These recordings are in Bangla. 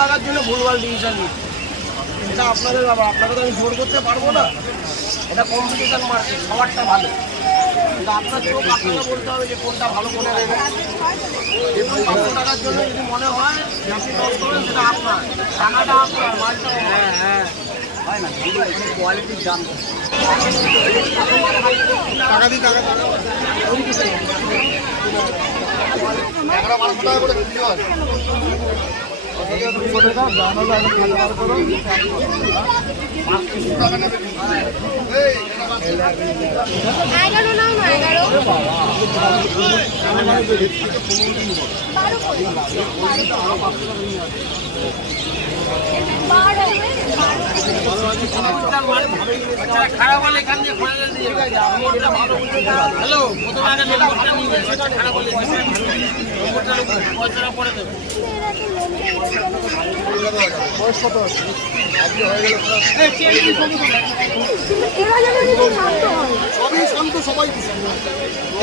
টাকার জন্য ভুলভাল ডিসিশন নিচ্ছে, এটা আপনাদের ব্যাপার, আপনাকে তো আমি জোর করতে পারবো না। এটা কম্পিটিশন মার্কেট, সবারটা ভালো, কিন্তু আপনার চোখ আপনাকে বলতে হবে যে কোনটা ভালো কোনটা নেবে। 500 টাকার জন্য যদি মনে হয় আপনি লস করবেন, সেটা আপনার, টাকাটা আপনার, মালটা হয় না, কোয়ালিটির দাম টাকা দিই টাকা খারাপ হলে এখান দিয়ে খোলা দিয়ে হ্যালো খারাপ হলে পয়সাটা পরে দেবে। সবই শান্ত, সবাই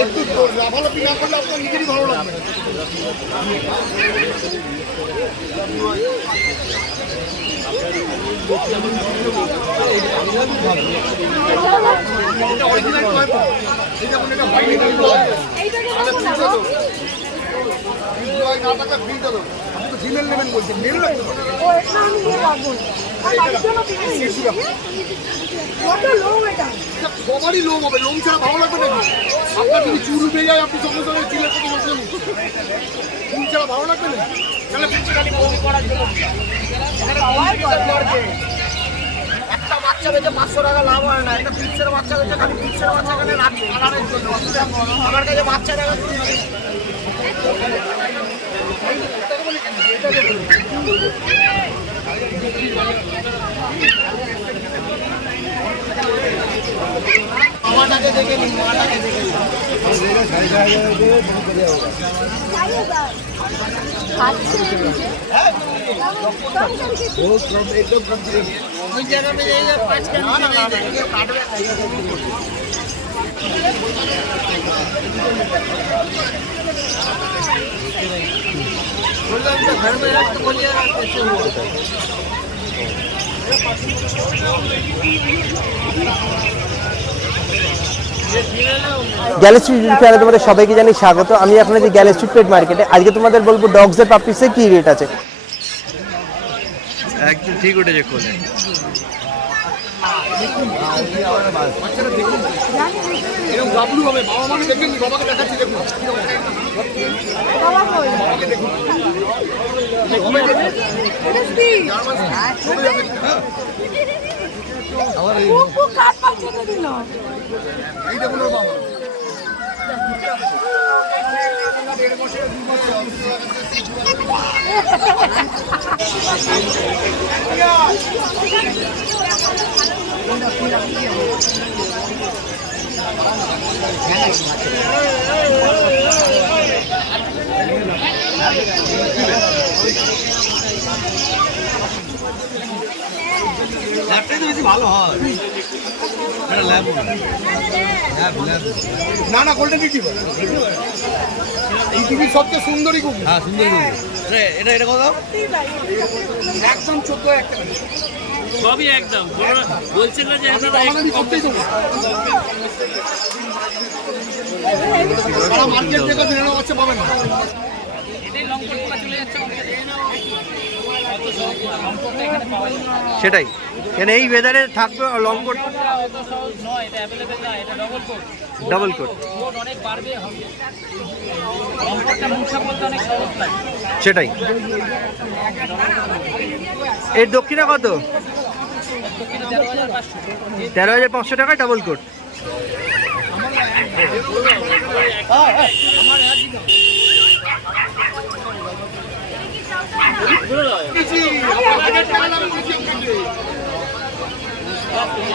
একটু লাফালাফি না করলে আপনার নিজেরই ভালো লাগবে। সবারই লোম হবে, লোম ছাড়া ভালো লাগবে নাকি? আপনার যদি চুল উঠে যায় আপনি সঙ্গে সঙ্গে চুলের কথা বলছেন, চুল ছাড়া ভালো লাগবে না? একটা বাচ্চা বেঁচে 500 টাকা লাভ হয় না, এটা পিক্সের বাচ্চা বেঁচে খালি পিক্সের বাচ্চা খালি কালারের জন্য। আমার কাছে বাচ্চা দেখা মাটাকে দেখে নিন, মাটাকে দেখে নিন। घर में रख तो बोलिए कैसे हुआ। গ্যালেক্সি ইউটিউব চ্যানেলে তোমাদের সবাইকে জানাই স্বাগত। আমি এখন আছি গ্যালেক্সি পেট মার্কেটে। আজকে তোমাদের বলবো ডগসের পাপিসের কি রেট আছে। একদম ঠিক উঠেছে কোলে। এরকম গাবলু হবে, বাবা মাকে দেখবেন, বাবাকে দেখাচ্ছি দেখুন। বাবাকে দেখুন। এই দেখুন ওর বাবা। ভালো হয় না না, গোল্ডেন রিট্রিভার এই টিভির সবচেয়ে সুন্দরী কুকুর। হ্যাঁ সুন্দর এটা এটা কত? একদম 14,000 টাকা সবই একদম বলছেন না যে আমি করতেই দেবো। সারা মার্কেট থেকে দিনে হচ্ছে পাবেন না। এটাই লং কোটটা চলে যাচ্ছে সেটাই কেন এই ওয়েদারে থাকবে লং কোট অত সহজ নয়, এটা অ্যাভেলেবেল না, এটা double quote. Double quote quote অনেক বাড়বে হবে, লং কোটটা মুখে বলতে অনেক সহজ লাগে। সেটাই। এর দক্ষিণা কত? 13,500 টাকা ডাবল কোট।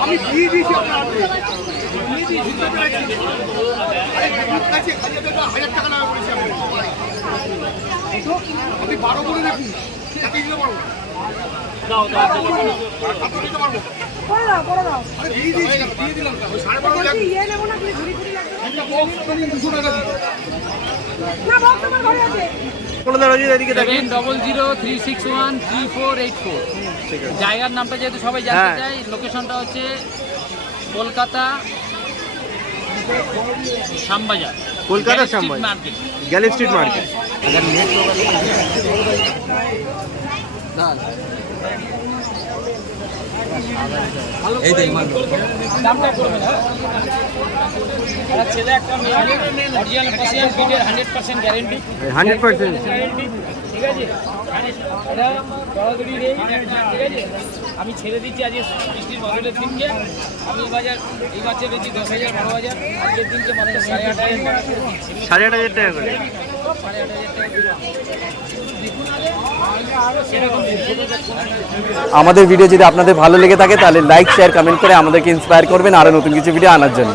আমি দিয়ে দিয়েছি আপনার হাজার টাকা লাভ করেছি আপনি 12 করে দেখুন, দিতে পারবো দিয়ে দিলাম 12.5 লাখ। করে দেওয়া হয়েছে এদিকে দেখেন। 7003613484। জায়গার নামটা যেহেতু সবাই জানতে হ্যাঁ। চায়, লোকেশনটা হচ্ছে Kolkata Shyambazar. Kolkata garage street Shyambazar. Market. Galley street market. দামটা করবেন, হ্যাঁ। একটা ছেলে একটা মেয়ে, অরিজিনাল পার্সিয়ান ব্রিডের 100% গ্যারেন্টি। 100%। ঠিক আছে, এটা দরাদরি নেই, ঠিক আছে। আমি ছেড়ে দিচ্ছি আজকে বৃষ্টির বদলের দিনকে। আমি এই বাচ্চা বেশি 10,000 12,000, আজকের দিনকে মানে 8,500 টাকা করে দিচ্ছি। 8,500 টাকা করে। 8,500 টাকা সেরকম আমাদের ভিডিও যদি আপনাদের ভালো লেগে থাকে তাহলে লাইক শেয়ার কমেন্ট করে আমাদেরকে ইন্সপায়ার করবেন আরো নতুন কিছু ভিডিও আনার জন্য।